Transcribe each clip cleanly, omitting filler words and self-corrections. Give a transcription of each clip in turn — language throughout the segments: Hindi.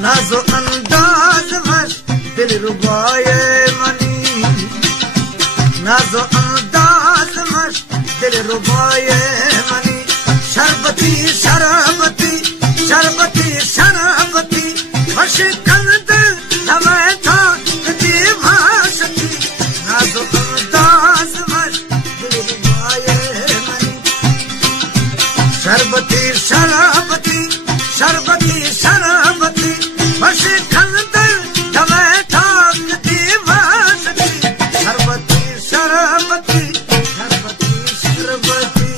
नाजो अंदाज मश दिल रुबाए मनी, नाजो अंदाज मश दिल रुबाए मनी। शरबती शरबती शरबती शरबती वश कंद दवाए था दी भाषती, नाजो अंदाज मश दिल रुबाए मनी। शरबती शरबती शरबती शरबती वश कंद दवाए था दी भाषती, शरबती शरबती शरबती शरबती।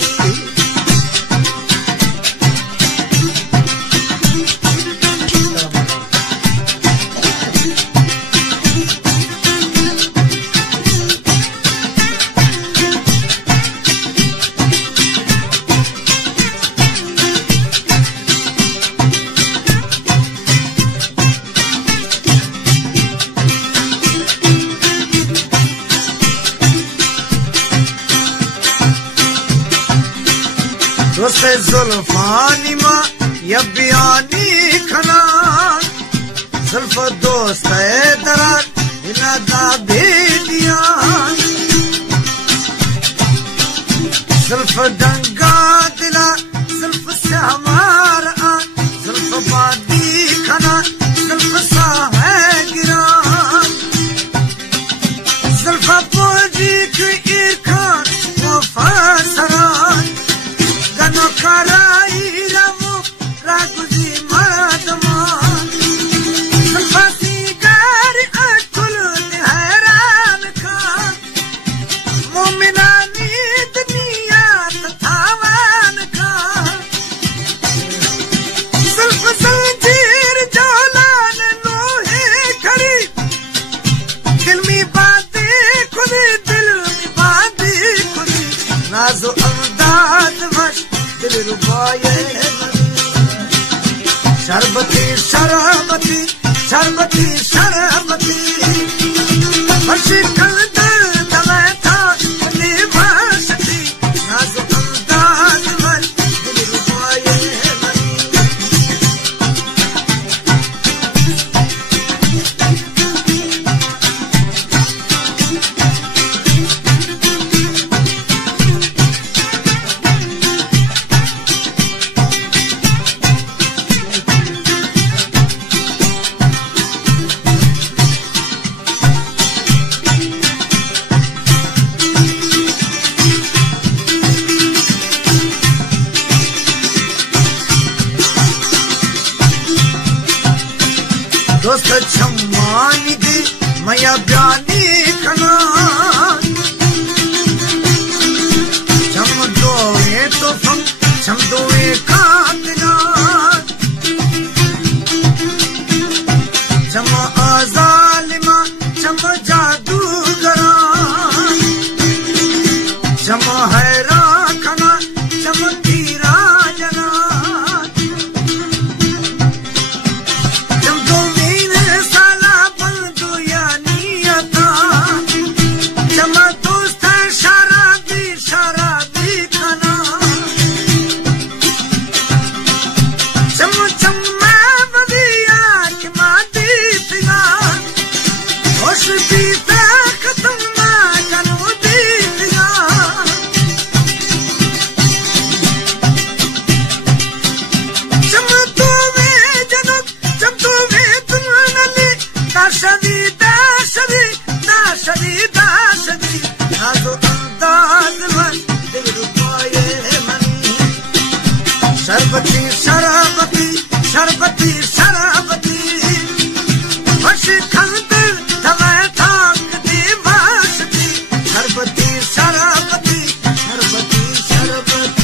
दोस्त जुल्फानी माँ यबियानी खना, जुल्फ दोस्त दरार इनादा भेदिया, जुल्फ डंगा दिला जुल्फ से हमारा, जुल्फ बादी खना जुल्फ सा है गिरा, जुल्फ पोजी की ईरखान मुफासरा, गनो कराई रमु रागुजी मर्दमान, जुल्फासी गारी अकुल निहरान खान, मोमिनानी दुनिया तथावान खान, जुल्फ जंजीर जोलान नोहे खड़ी, दिल में बाती खुदी दिल में बाती खुदी, नाजो अंदाज वश दिल रुबाए मनी। शरबती शरबती शरबती शरबती वश कंद दवाए था दी भाषती, नाजो अंदाज वश दिल रुबाए मनी। दोस्त छम्मानी दी मया ब्यानी खना, छम दोए तो फम छम दोए कातना, छम आजालिमा छम जादूगरा, छम हैरा खना छम तीरा जना, शरबती शरबती शरबती शरबती वश कंद दवाए था दी भाषती, शरबती शरबती शरबती शरबती।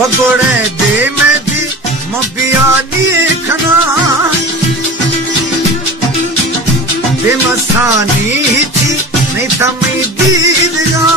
बगोड़े दे में दी मबियानी खना, बेमसानी थी नहीं तमी दीदगा,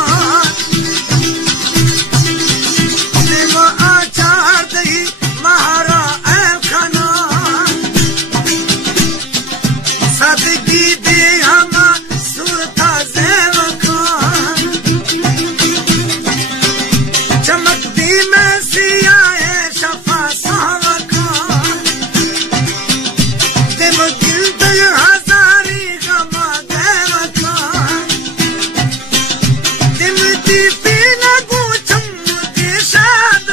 पी लगू चमके शाद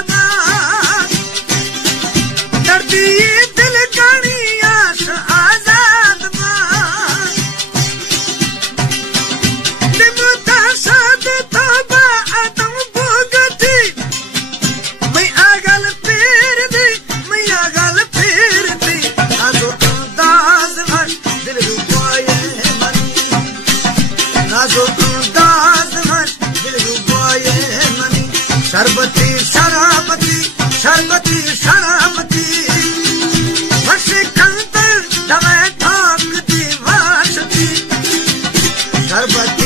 दर्दी दिल कणी आश आजाद निमता साद तोबा आदम भुगती मैं आगल फेर दी मैं आगल फेर दी नाजो अंदाज भर दिल रुबाए मनी नाजो अंदाज भर दिल रुबाए मनी शरबती शराबती शरबती शराबती वशे कंदर दवे ठाक दी वाशती शरबती